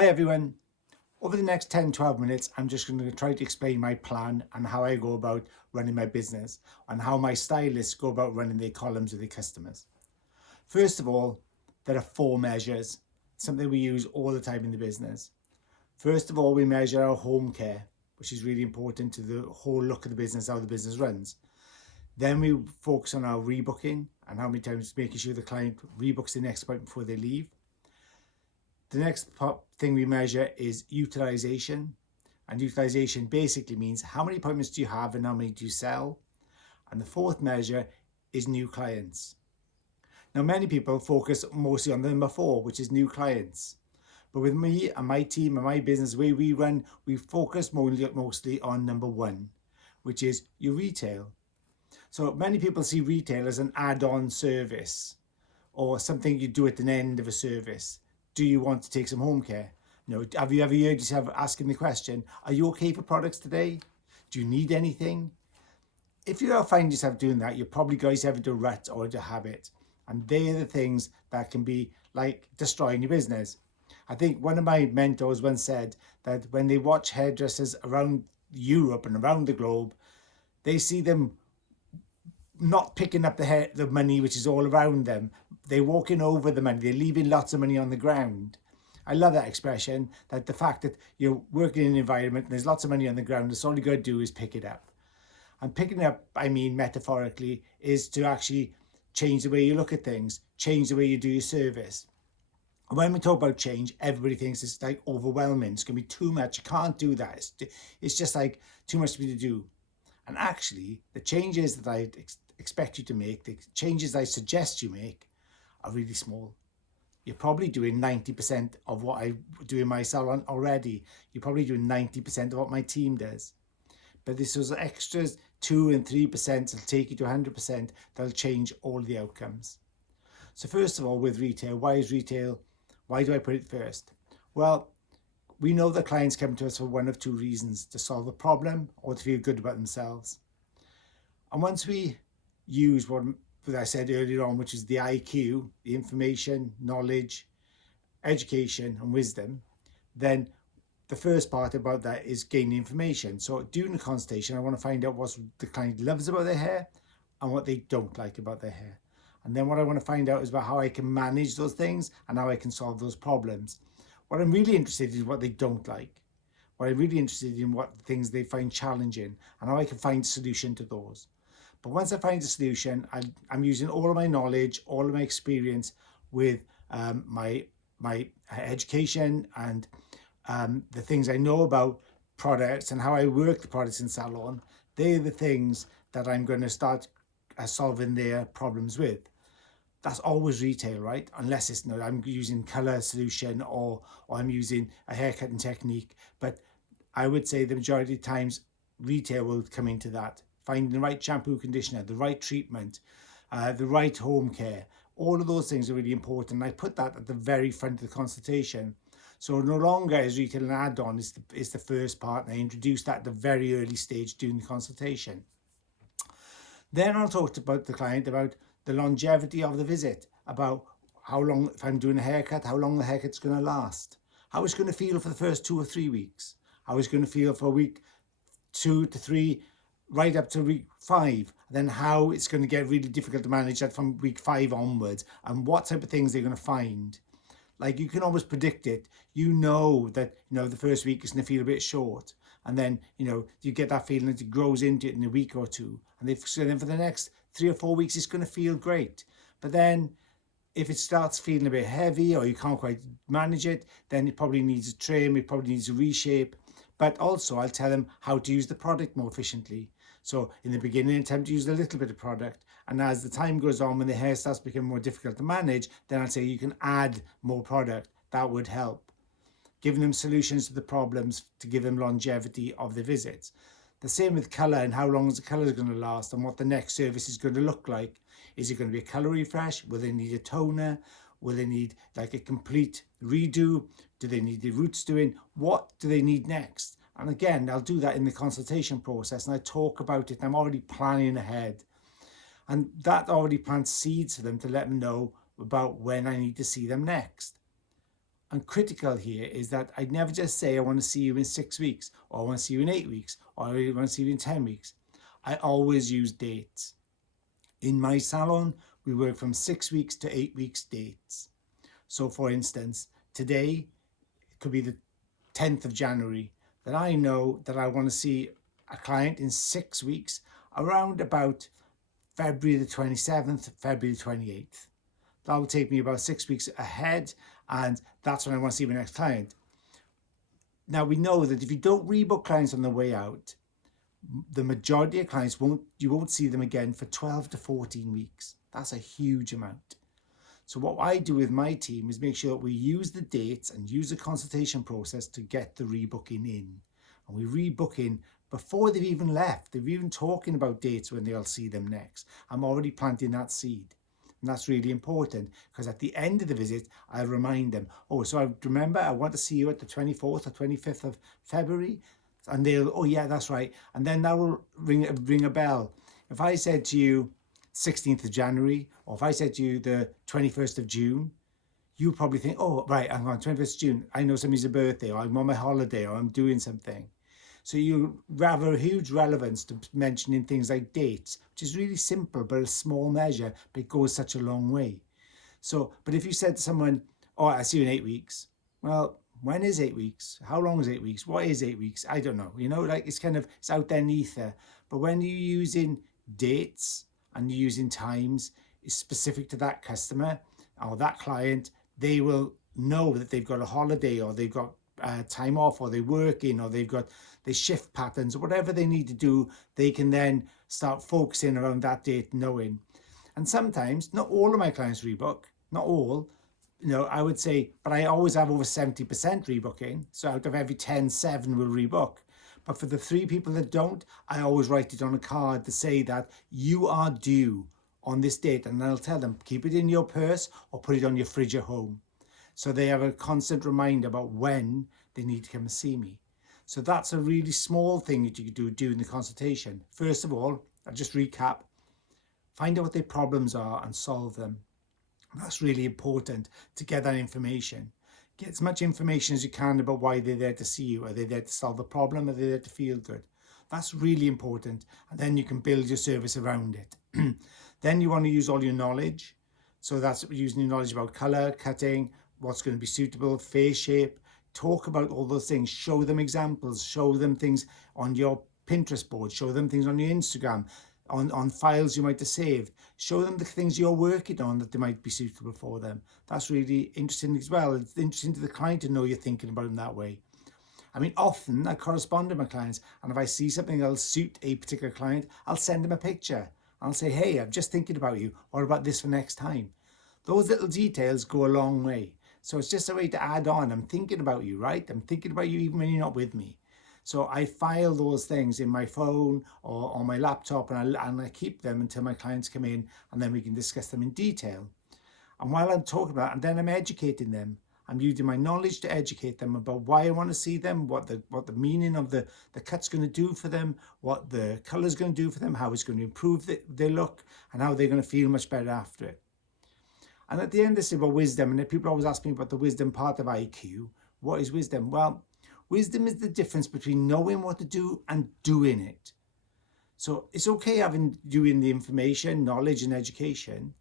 Hi everyone. Over the next 10-12 minutes, I'm just going to try to explain my plan and how I go about running my business and how my stylists go about running their columns with their customers. First of all, there are 4 measures, something we use all the time in the business. First of all, we measure our home care, which is really important to the whole look of the business, how the business runs. Then we focus on our rebooking and how many times making sure the client rebooks the next appointment before they leave. The next thing we measure is utilization, and utilization basically means how many appointments do you have and how many do you sell. And the 4th measure is new clients. Now many people focus mostly on the number 4, which is new clients, but with me and my team and my business, the way we run, we focus mostly on number 1, which is your retail. So many people see retail as an add-on service or something you do at the end of a service. Do you want to take some home care? Have you ever heard yourself asking the question, are you okay for products today? Do you need anything? If you find yourself doing that, you're probably guys have into a rut or into a habit. And they're the things that can be like destroying your business. I think one of my mentors once said that when they watch hairdressers around Europe and around the globe, they see them not picking up the money which is all around them. They're walking over the money. They're leaving lots of money on the ground. I love that expression, that the fact that you're working in an environment and there's lots of money on the ground, that's all you got to do is pick it up. And picking it up, I mean metaphorically, is to actually change the way you look at things, change the way you do your service. And when we talk about change, everybody thinks it's like overwhelming. It's going to be too much. You can't do that. It's just like too much for me to do. And actually, the changes that I expect you to make, the changes I suggest you make, are really small. You're probably doing 90% of what I do in my salon already. You're probably doing 90% of what my team does. But this was extras 2 and 3% will take you to 100%. That'll change all the outcomes. So first of all, with retail, why is retail? Why do I put it first? Well, we know that clients come to us for one of 2 reasons: to solve a problem or to feel good about themselves. And once we use what I said earlier on, which is the IQ, the information, knowledge, education and wisdom, then the first part about that is gaining information. So during the consultation, I want to find out what the client loves about their hair and what they don't like about their hair. And then what I want to find out is about how I can manage those things and how I can solve those problems. What I'm really interested in is what they don't like. What I'm really interested in what things they find challenging and how I can find a solution to those. But once I find a solution, I'm using all of my knowledge, all of my experience with my education and the things I know about products and how I work the products in salon. They're the things that I'm going to start solving their problems with. That's always retail, right? Unless it's I'm using color solution or I'm using a haircutting technique. But I would say the majority of times retail will come into that. Finding the right shampoo, conditioner, the right treatment, the right home care. All of those things are really important. And I put that at the very front of the consultation. So no longer is retail an add-on, is the first part. And I introduce that at the very early stage during the consultation. Then I'll talk about the client about the longevity of the visit, about how long, if I'm doing a haircut, how long the haircut's going to last, how it's going to feel for the first 2 or 3 weeks, how it's going to feel for week 2 to 3, right up to week 5, then how it's going to get really difficult to manage that from week 5 onwards, and what type of things they're going to find. Like, you can almost predict it. You know that the first week is going to feel a bit short, and then you get that feeling that it grows into it in a week or 2, and then for the next 3 or 4 weeks it's going to feel great. But then if it starts feeling a bit heavy or you can't quite manage it, then it probably needs a trim, it probably needs a reshape. But also I'll tell them how to use the product more efficiently. So in the beginning, attempt to use a little bit of product. And as the time goes on, when the hair starts becoming more difficult to manage, then I'll say you can add more product. That would help. Giving them solutions to the problems to give them longevity of the visits. The same with colour and how long the colour is going to last and what the next service is going to look like. Is it going to be a colour refresh? Will they need a toner? Will they need like a complete redo? Do they need the roots doing? What do they need next? And again, I'll do that in the consultation process and I talk about it. I'm already planning ahead. And that already plants seeds for them to let them know about when I need to see them next. And critical here is that I'd never just say, I want to see you in 6 weeks, or I want to see you in 8 weeks, or I want to see you in 10 weeks. I always use dates. In my salon, we work from 6 weeks to 8 weeks dates. So for instance, today, it could be the 10th of January, that I know that I want to see a client in 6 weeks, around about February the 27th, February the 28th. That will take me about 6 weeks ahead, and that's when I want to see my next client. Now we know that if you don't rebook clients on the way out, the majority of clients you won't see them again for 12 to 14 weeks. That's a huge amount. So what I do with my team is make sure that we use the dates and use the consultation process to get the rebooking in. And we rebook in before they've even left. They're even talking about dates when they'll see them next. I'm already planting that seed. And that's really important, because at the end of the visit, I remind them, oh, so I remember I want to see you at the 24th or 25th of February. And they'll, oh yeah, that's right. And then that will ring a bell. If I said to you 16th of January, or if I said to you the 21st of June, you probably think, oh, right, I'm on 21st of June. I know somebody's birthday, or I'm on my holiday, or I'm doing something. So you have a huge relevance to mentioning things like dates, which is really simple, but a small measure, but it goes such a long way. So, but if you said to someone, oh, I see you in 8 weeks. Well, when is 8 weeks? How long is 8 weeks? What is 8 weeks? I don't know. You know, like it's out there in ether. But when you're using dates and you're using times, it's specific to that customer or that client, they will know that they've got a holiday, or they've got time off, or they're working, or they've got the shift patterns, or whatever they need to do. They can then start focusing around that date, knowing. And sometimes, not all of my clients rebook, not all, you know, I would say, but I always have over 70% rebooking. So out of every 10, 7 will rebook. But for the 3 people that don't, I always write it on a card to say that you are due on this date. And I'll tell them, keep it in your purse or put it on your fridge at home. So they have a constant reminder about when they need to come and see me. So that's a really small thing that you could do during the consultation. First of all, I'll just recap. Find out what their problems are and solve them. That's really important, to get that information. Get as much information as you can about why they're there to see you. Are they there to solve the problem? Are they there to feel good? That's really important. And then you can build your service around it. Then you want to use all your knowledge. So that's using your knowledge about color, cutting, what's going to be suitable, face shape. Talk about all those things. Show them examples. Show them things on your Pinterest board. Show them things on your Instagram. On files you might have saved. Show them the things you're working on that they might be suitable for them. That's really interesting as well. It's interesting to the client to know you're thinking about them that way. I mean, often I correspond with my clients, and if I see something that'll suit a particular client, I'll send them a picture. I'll say, hey, I'm just thinking about you. What about this for next time? Those little details go a long way. So it's just a way to add on. I'm thinking about you, right? I'm thinking about you even when you're not with me. So I file those things in my phone or on my laptop, and I keep them until my clients come in, and then we can discuss them in detail. And while I'm talking about it, and then I'm educating them. I'm using my knowledge to educate them about why I want to see them, what the meaning of the cut's going to do for them, what the colour's going to do for them, how it's going to improve their look, and how they're going to feel much better after it. And at the end, they say about wisdom, and people always ask me about the wisdom part of IQ. What is wisdom? Well, wisdom is the difference between knowing what to do and doing it. So it's okay doing the information, knowledge and education,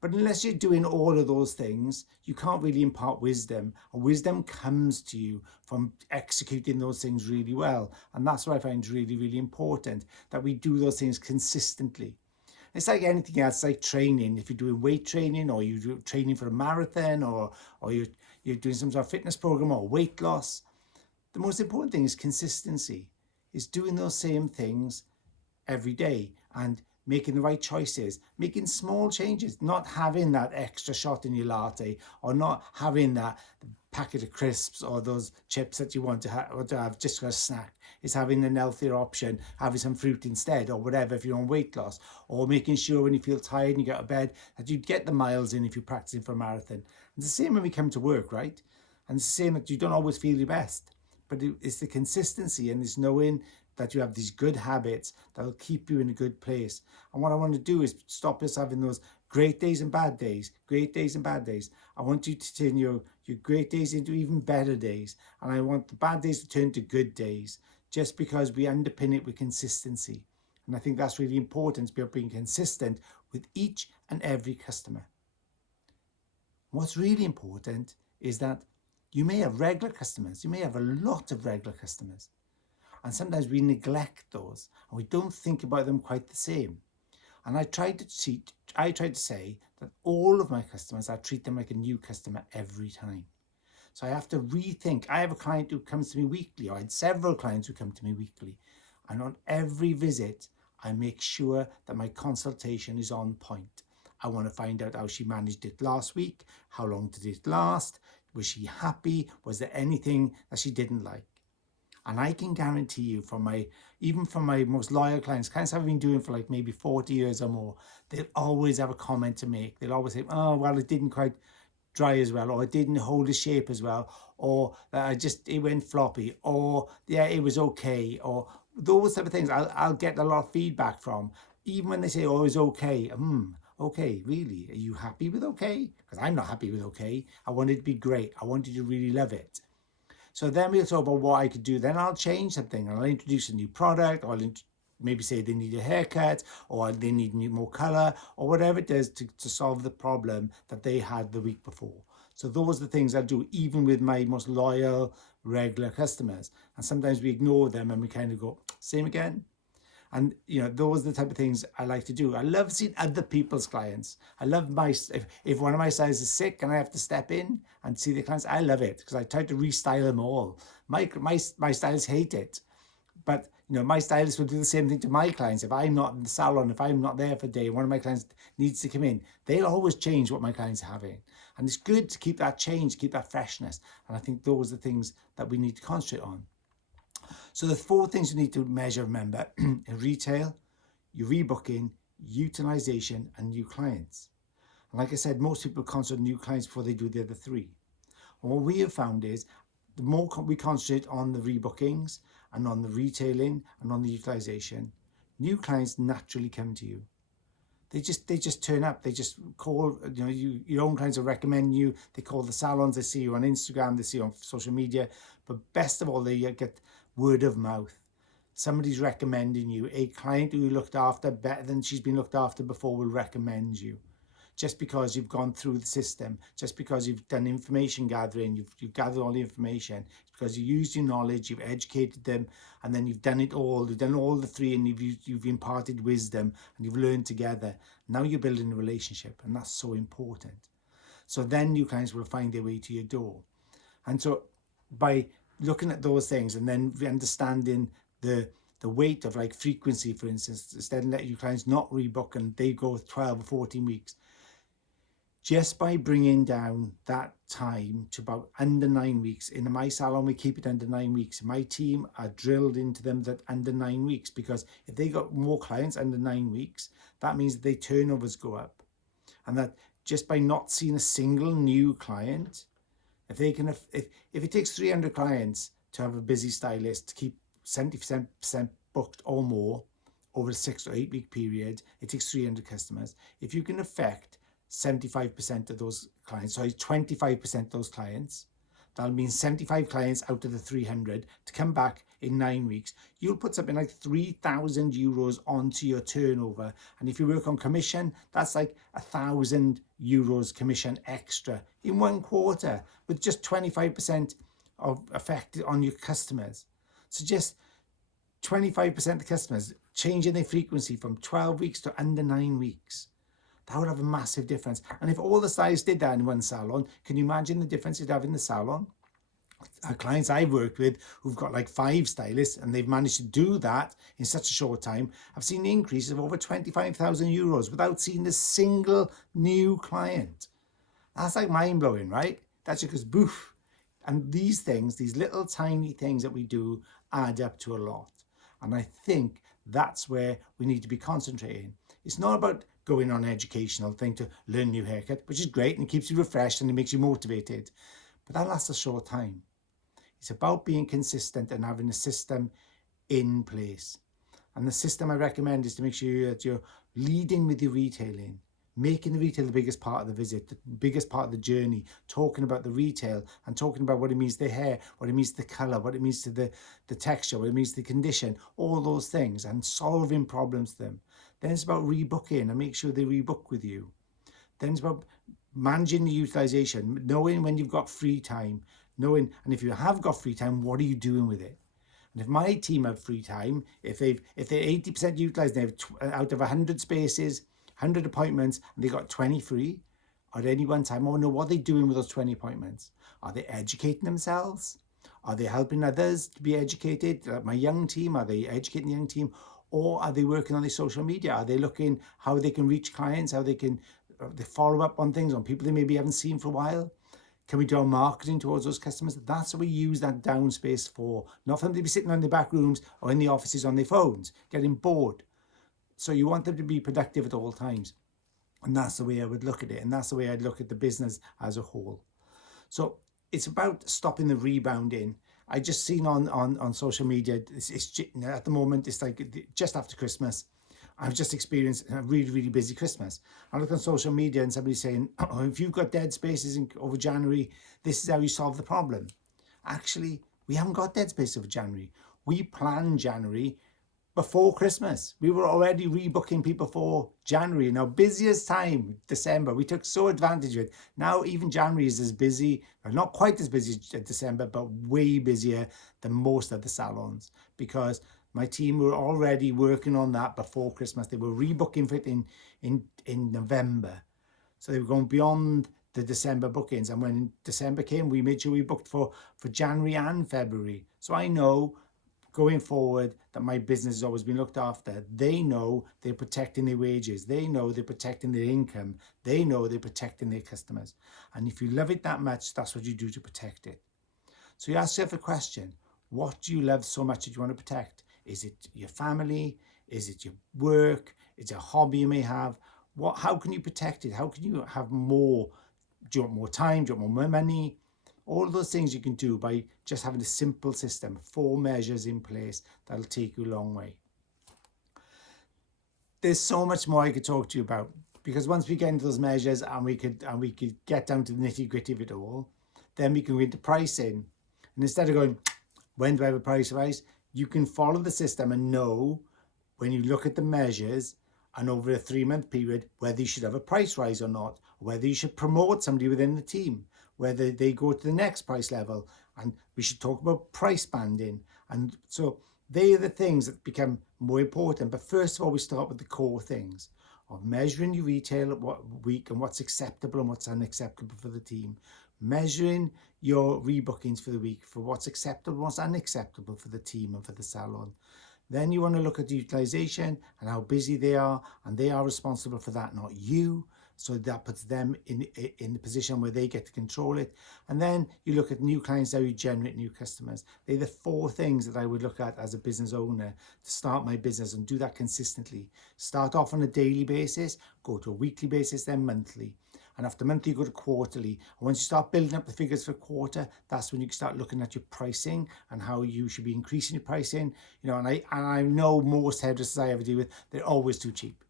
but unless you're doing all of those things, you can't really impart wisdom. And wisdom comes to you from executing those things really well. And that's what I find really, really important, that we do those things consistently. It's like anything else, like training. If you're doing weight training, or you're training for a marathon, or you're doing some sort of fitness program or weight loss, the most important thing is consistency, is doing those same things every day and making the right choices, making small changes, not having that extra shot in your latte, or not having that packet of crisps or those chips that you want to have just for a snack. It's having an healthier option, having some fruit instead, or whatever if you're on weight loss, or making sure when you feel tired and you get out of bed that you get the miles in if you're practicing for a marathon. It's the same when we come to work, right? And it's the same that you don't always feel your best, but it's the consistency, and it's knowing that you have these good habits that will keep you in a good place. And what I want to do is stop us having those great days and bad days, great days and bad days. I want you to turn your great days into even better days. And I want the bad days to turn to good days, just because we underpin it with consistency. And I think that's really important, to be being consistent with each and every customer. What's really important is that you may have regular customers, you may have a lot of regular customers, and sometimes we neglect those and we don't think about them quite the same. And I try to say that all of my customers, I treat them like a new customer every time. So I have to rethink. I have a client who comes to me weekly, or I had several clients who come to me weekly, and on every visit I make sure that my consultation is on point. I want to find out how she managed it last week. How long did it last? Was she happy? Was there anything that she didn't like? And I can guarantee you, even from my most loyal clients I've been doing for like maybe 40 years or more, they'll always have a comment to make. They'll always say, oh, well, it didn't quite dry as well, or it didn't hold the shape as well, or it went floppy, or yeah, it was okay, or those type of things. I'll get a lot of feedback from, even when they say, oh, it was okay. Okay, really? Are you happy with okay? Because I'm not happy with okay. I want it to be great. I want you to really love it. So then we'll talk about what I could do. Then I'll change something. I'll introduce a new product, or I'll maybe say they need a haircut, or they need more color, or whatever it is to solve the problem that they had the week before. So those are the things I do, even with my most loyal, regular customers. And sometimes we ignore them and we kind of go, same again. And those are the type of things I like to do. I love seeing other people's clients. I love if one of my stylists is sick and I have to step in and see the clients, I love it, because I try to restyle them all. My stylists hate it, but my stylist will do the same thing to my clients. If I'm not in the salon, if I'm not there for a day, one of my clients needs to come in, they'll always change what my clients are having. And it's good to keep that change, keep that freshness. And I think those are the things that we need to concentrate on. So the 4 things you need to measure, remember, in retail, your rebooking, utilization, and new clients. And like I said, most people concentrate on new clients before they do the other 3. And what we have found is, the more we concentrate on the rebookings and on the retailing and on the utilization, new clients naturally come to you. They just turn up. They just call, your own clients will recommend you. They call the salons, they see you on Instagram, they see you on social media. But best of all, they get word of mouth. Somebody's recommending you. A client who you looked after better than she's been looked after before will recommend you. Just because you've gone through the system, just because you've done information gathering, you've gathered all the information, it's because you used your knowledge, you've educated them, and then you've done all the 3, and you've imparted wisdom, and you've learned together. Now you're building a relationship, and that's so important. So then new clients will find their way to your door. And so by looking at those things and then understanding the weight of like frequency, for instance, instead of letting your clients not rebook and they go 12 or 14 weeks, just by bringing down that time to about under 9 weeks. In my salon, we keep it under 9 weeks. My team are drilled into them that under 9 weeks, because if they got more clients under 9 weeks, that means that their turnovers go up. And that just by not seeing a single new client, if it takes 300 clients to have a busy stylist to keep 70% booked or more over a 6 or 8 week period, it takes 300 customers. If you can affect 75% of those clients, 25% of those clients, that'll mean 75 clients out of the 300 to come back in 9 weeks. You'll put something like 3,000 euros onto your turnover. And if you work on commission, that's like 1,000 euros commission extra in 1 quarter, with just 25% of effect on your customers. So just 25% of the customers changing their frequency from 12 weeks to under 9 weeks. That would have a massive difference. And if all the stylists did that in one salon, can you imagine the difference you'd have in the salon? Clients I've worked with who've got like 5 stylists and they've managed to do that in such a short time, I've seen the increase of over 25,000 euros without seeing a single new client. That's like mind-blowing, right? That's just because boof. And these things, these little tiny things that we do, add up to a lot. And I think that's where we need to be concentrating. It's not about going on an educational thing to learn a new haircut, which is great and it keeps you refreshed and it makes you motivated. But that lasts a short time. It's about being consistent and having a system in place. And the system I recommend is to make sure that you're leading with your retailing, making the retail the biggest part of the visit, the biggest part of the journey, talking about the retail and talking about what it means to the hair, what it means to the colour, what it means to the texture, what it means to the condition, all those things, and solving problems to them. Then it's about rebooking and make sure they rebook with you. Then it's about managing the utilisation, knowing when you've got free time, knowing, and if you have got free time, what are you doing with it? And if my team have free time, if they're 80% utilised, they have out of 100 spaces, 100 appointments, and they got 20 free at any one time, I want to know what they're doing with those 20 appointments. Are they educating themselves? Are they helping others to be educated? Like my young team, are they educating the young team? Or are they working on their social media? Are they looking how they can reach clients, how they can they follow up on things, on people they maybe haven't seen for a while? Can we do our marketing towards those customers? That's what we use that down space for. Not for them to be sitting in the back rooms or in the offices on their phones, getting bored. So you want them to be productive at all times. And that's the way I would look at it. And that's the way I'd look at the business as a whole. So it's about stopping the rebounding. I just seen on social media, it's at the moment, it's like just after Christmas. I've just experienced a really, really busy Christmas. I look on social media and somebody's saying, oh, if you've got dead spaces over January, this is how you solve the problem. Actually, we haven't got dead spaces over January. We planned January before Christmas. We were already rebooking people for January. Now, busiest time, December. We took so advantage of it. Now, even January is as busy, or not quite as busy as December, but way busier than most of the salons, because my team were already working on that before Christmas. They were rebooking for it in November. So they were going beyond the December bookings. And when December came, we made sure we booked for January and February. So I know going forward that my business has always been looked after. They know they're protecting their wages. They know they're protecting their income. They know they're protecting their customers. And if you love it that much, that's what you do to protect it. So you ask yourself a question. What do you love so much that you want to protect? Is it your family? Is it your work? Is it a hobby you may have? How can you protect it? How can you have more? Do you want more time? Do you want more money? All of those things you can do by just having a simple system, 4 measures in place that'll take you a long way. There's so much more I could talk to you about, because once we get into those measures and we could get down to the nitty-gritty of it all, then we can go into pricing. And instead of going, when do I have a price rise? You can follow the system and know when you look at the measures and over a 3-month period whether you should have a price rise or not, whether you should promote somebody within the team, whether they go to the next price level, and we should talk about price banding. And so they are the things that become more important. But first of all, we start with the core things of measuring your retail what week and what's acceptable and what's unacceptable for the team. Measuring your rebookings for the week for what's acceptable, what's unacceptable for the team and for the salon. Then you want to look at the utilization and how busy they are, and they are responsible for that, not you. So that puts them in the position where they get to control it. And then you look at new clients, how you generate new customers. They're the 4 things that I would look at as a business owner to start my business, and do that consistently. Start off on a daily basis, go to a weekly basis, then monthly. And after monthly, you go to quarterly. And once you start building up the figures for a quarter, that's when you start looking at your pricing and how you should be increasing your pricing. You know, and I know most hairdressers I ever deal with, they're always too cheap.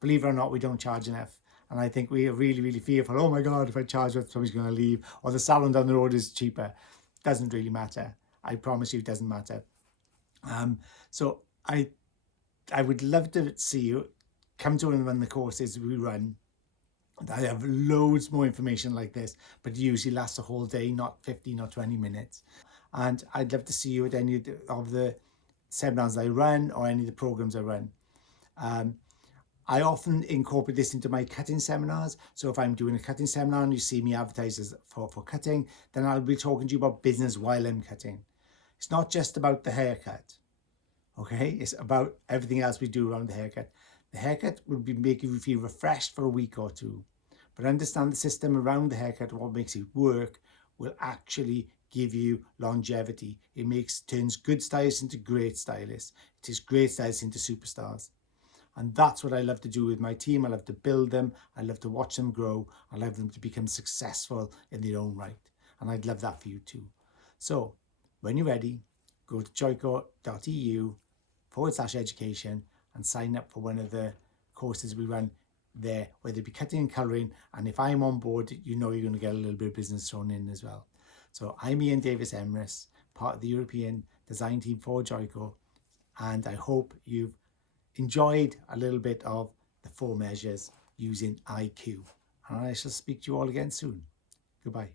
Believe it or not, we don't charge enough. And I think we are really, really fearful. Oh my God, if I charge what, somebody's going to leave, or the salon down the road is cheaper. Doesn't really matter. I promise you, it doesn't matter. So I would love to see you come to one of the courses we run. I have loads more information like this, but it usually lasts a whole day, not 15 or 20 minutes. And I'd love to see you at any of the seminars I run or any of the programs I run. I often incorporate this into my cutting seminars. So if I'm doing a cutting seminar and you see me advertise for cutting, then I'll be talking to you about business while I'm cutting. It's not just about the haircut, okay? It's about everything else we do around the haircut. The haircut will be making you feel refreshed for a week or two, but understand the system around the haircut, what makes it work, will actually give you longevity. It turns good stylists into great stylists. It turns great stylists into superstars. And that's what I love to do with my team. I love to build them. I love to watch them grow. I love them to become successful in their own right. And I'd love that for you too. So when you're ready, go to joico.eu/education and sign up for one of the courses we run there, whether it be cutting and colouring, and if I'm on board, you know you're going to get a little bit of business thrown in as well. So I'm Ijan Davies Emrus, part of the European Design team for JOICO, and I hope you've enjoyed a little bit of the 4 measures using IQ. And I shall speak to you all again soon. Goodbye.